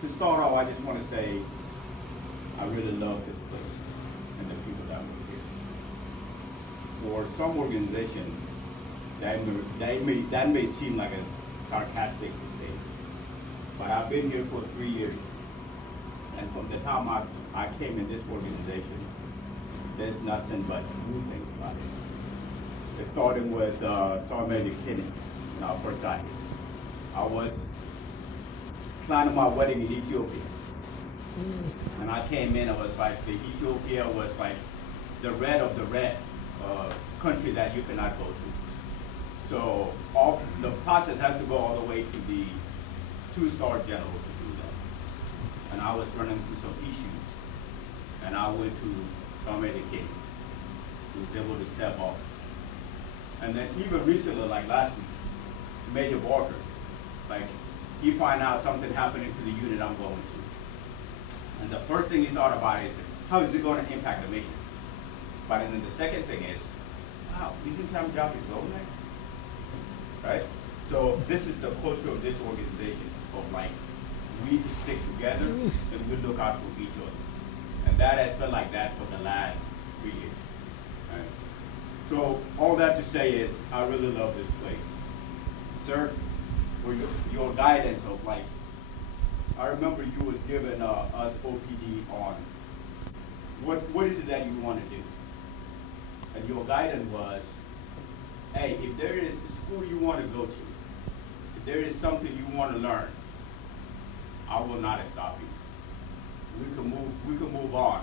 To start off, I just want to say I really love this place and the people that work here. For some organization, that may seem like a sarcastic mistake, but I've been here for 3 years, and from the time I came in this organization, there's nothing but good things about it. It started with Sergeant Major when I first got here. I was planning my wedding in Ethiopia. When I came in, it was like the Ethiopia was like the red of the red country that you cannot go to. So all the process has to go all the way to the 2-star general to do that. And I was running through some issues, and I went to Sergeant King, who was able to step up. And then even recently, like last week, Major Walker, like he find out something happening to the unit I'm going to. And the first thing he thought about is, how is it going to impact the mission? But then the second thing is, wow, isn't time Jock is going there? Right? So this is the culture of this organization of like, we stick together and we look out for each other. And that has been like that for the last 3 years. Right? So all that to say is, I really love this place. Sir, for your guidance of like, I remember you was giving us OPD on what is it that you want to do? And your guidance was, hey, if there is a school you want to go to, if there is something you want to learn, I will not stop you. We can move on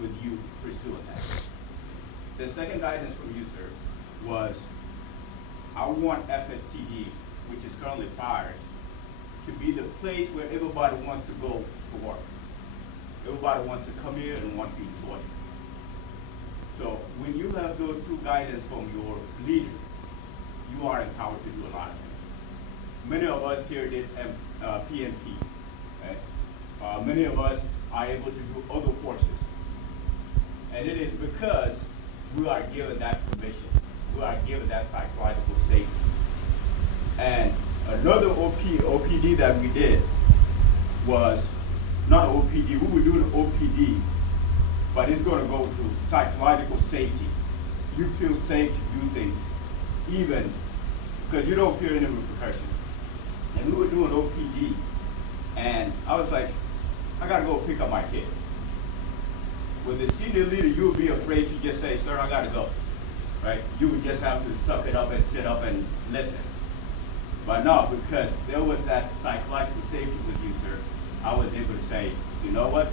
with you pursuing that. The second guidance from you, sir, was I want FSTD, which is currently FIRES, to be the place where everybody wants to go to work. Everybody wants to come here and want to enjoy it. So when you have those two guidance from your leader, you are empowered to do a lot of things. Many of us here did PMP. Right? Many of us are able to do other courses. And it is because we are given that permission. We are given that psychological safety. And another OPD that we did was not OPD. We were doing OPD, but it's going to go to psychological safety. You feel safe to do things, even because you don't fear any repercussion. And we were doing OPD, and I was like, I got to go pick up my kid. With the senior leader, you would be afraid to just say, sir, I got to go. Right? You would just have to suck it up and sit up and listen. But no, because there was that psychological safety with you, sir, I was able to say, you know what,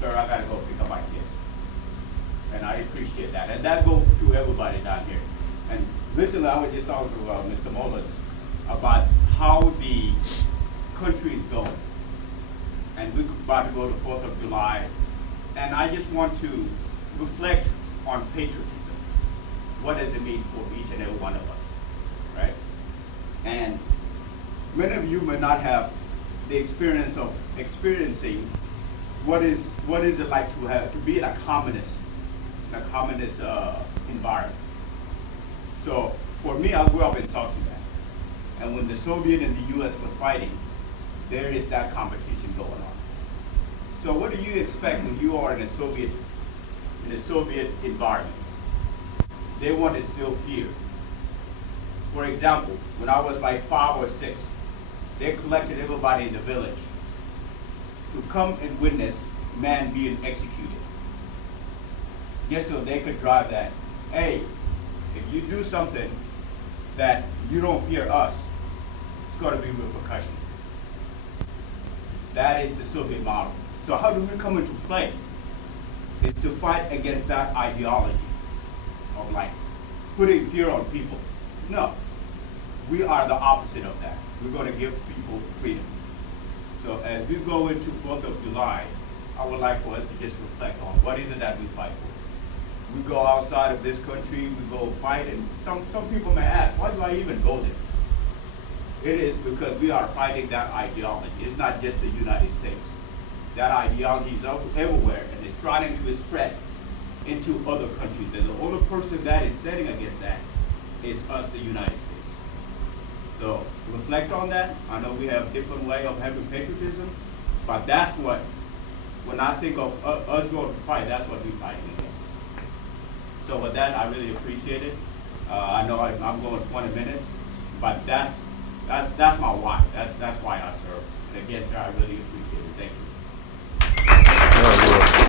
sir, I got to go pick up my kids. And I appreciate that. And that goes to everybody down here. And recently, I was just talking to Mr. Mullins about how the country is going. And we're about to go to 4th of July. And I just want to reflect on patriotism. What does it mean for each and every one of us, right? And many of you may not have the experience of experiencing what is it like to be in a communist environment. So for me, I grew up in South Sudan, and when the Soviet and the U.S. was fighting, there is that competition going on. So what do you expect when you are in a Soviet environment? They want to instill fear. For example, when I was like 5 or 6, they collected everybody in the village to come and witness man being executed. Just so they could drive that, hey, if you do something that you don't fear us, it's going to be repercussions. That is the Soviet model. So how do we come into play? It's to fight against that ideology of like putting fear on people. No, we are the opposite of that. We're going to give people freedom. So as we go into 4th of July, I would like for us to just reflect on what is it that we fight for. We go outside of this country, we go fight, and some people may ask, why do I even go there? It is because we are fighting that ideology. It's not just the United States. That ideology is everywhere, and it's trying to spread into other countries. And the only person that is standing against that is us, the United States. So reflect on that. I know we have different way of having patriotism, But that's what, when I think of us going to fight, that's what we fighting against. So with that, I really appreciate it. I know I'm going 20 minutes, but that's my why. That's why I serve. And again, sir, I really appreciate it.